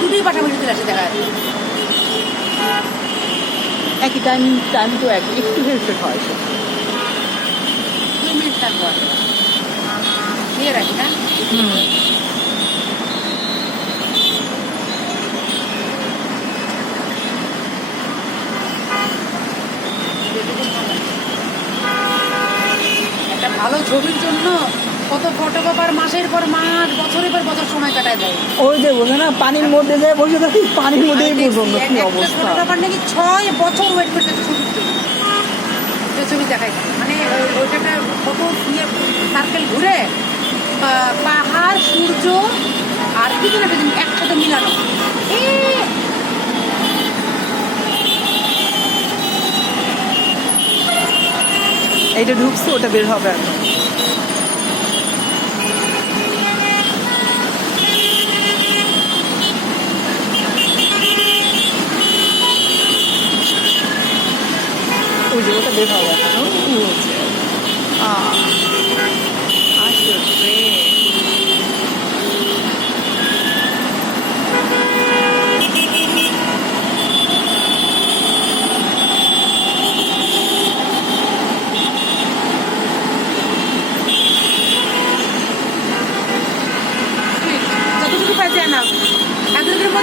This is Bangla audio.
দুটোই পাশাপাশি চলে আসে দেখা যাচ্ছে। একই টাইম তো একটু হেরফের হয়। 2 মিনিট থাকবো নিয়ে রাখি। হ্যাঁ, একটা ভালো ছবির জন্য কত ফটোগ্রাফার মাসের পর মাস, বছরের পর বছর সময় কাটায় দেয়। ওই যে বোঝে না, পানির মধ্যে যায় বসে থাকি, পানির মধ্যেই বুঝবো কি অবস্থা। ফটোগ্রাফার নাকি 6 বছর ওয়েট করতে ছবির জন্য, ছবি দেখায়। মানে ওইটা একটা ফটো দিয়ে সার্কেল ঘুরে পাহাড়, সূর্য আর কিছু না কিছু একসাথে মিলানো। এইটা ঢুকছে, ওটা বের হবে এখন। ওই যে ওটা বের হবে এখন। আসলে